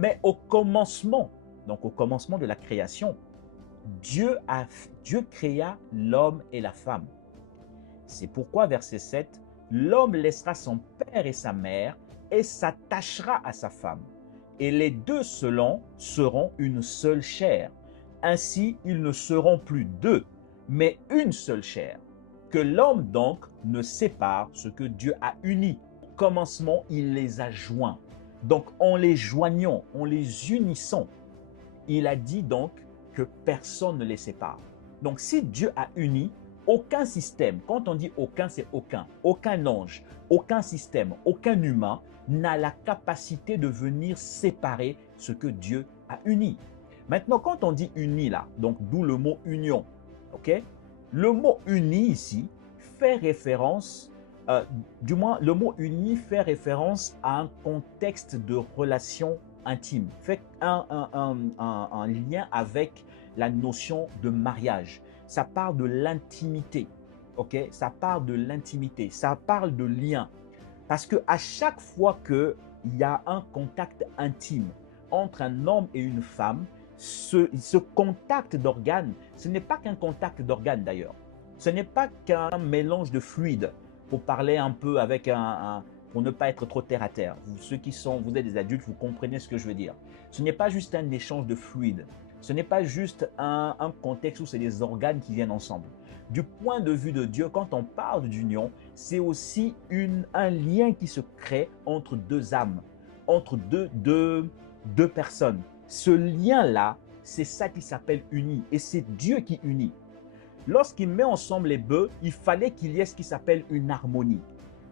Mais au commencement, donc au commencement de la création, Dieu créa l'homme et la femme. C'est pourquoi, verset 7, l'homme laissera son père et sa mère et s'attachera à sa femme. Et les deux seront une seule chair. Ainsi, ils ne seront plus deux, mais une seule chair. Que l'homme donc ne sépare ce que Dieu a uni. Au commencement, il les a joints. Donc, en les joignant, en les unissant, il a dit donc que personne ne les sépare. Donc, si Dieu a uni, aucun système, quand on dit aucun, c'est aucun ange, aucun système, aucun humain n'a la capacité de venir séparer ce que Dieu a uni. Maintenant, quand on dit uni là, donc d'où le mot union, ok? Le mot uni ici fait référence, du moins le mot uni fait référence à un contexte de relation intime, fait un lien avec la notion de mariage. Ça parle de l'intimité, ok? Ça parle de l'intimité, ça parle de lien. Parce que à chaque fois qu'il y a un contact intime entre un homme et une femme, ce contact d'organes, ce n'est pas qu'un contact d'organes d'ailleurs. Ce n'est pas qu'un mélange de fluides, pour parler un peu avec pour ne pas être trop terre à terre. Vous êtes des adultes, vous comprenez ce que je veux dire. Ce n'est pas juste un échange de fluides. Ce n'est pas juste un contexte où c'est des organes qui viennent ensemble. Du point de vue de Dieu, quand on parle d'union, c'est aussi un lien qui se crée entre deux âmes, entre deux personnes. Ce lien-là, c'est ça qui s'appelle uni et c'est Dieu qui unit. Lorsqu'il met ensemble les bœufs, il fallait qu'il y ait ce qui s'appelle une harmonie.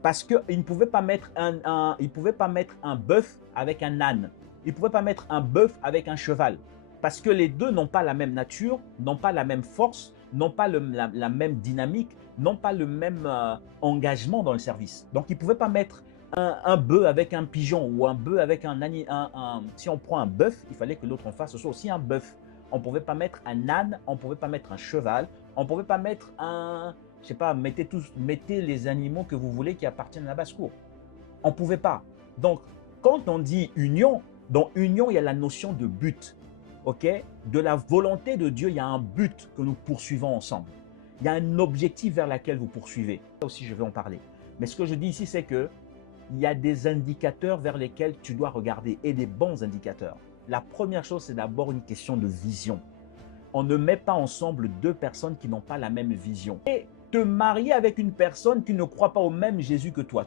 Parce qu'il ne pouvait pas mettre un bœuf avec un âne. Il ne pouvait pas mettre un bœuf avec un cheval. Parce que les deux n'ont pas la même nature, n'ont pas la même force, n'ont pas la même dynamique, n'ont pas le même engagement dans le service. Donc, il ne pouvait pas mettre un bœuf avec un pigeon ou un bœuf avec si on prend un bœuf, il fallait que l'autre en face ce soit aussi un bœuf. On ne pouvait pas mettre un âne, on ne pouvait pas mettre un cheval, on ne pouvait pas mettre je sais pas, mettez les animaux que vous voulez qui appartiennent à la basse-cour. On ne pouvait pas. Donc, quand on dit union, dans union, il y a la notion de but. Ok? De la volonté de Dieu, il y a un but que nous poursuivons ensemble. Il y a un objectif vers lequel vous poursuivez. Ça aussi, je vais en parler. Mais ce que je dis ici, c'est que il y a des indicateurs vers lesquels tu dois regarder et des bons indicateurs. La première chose, c'est d'abord une question de vision. On ne met pas ensemble deux personnes qui n'ont pas la même vision. Et te marier avec une personne qui ne croit pas au même Jésus que toi,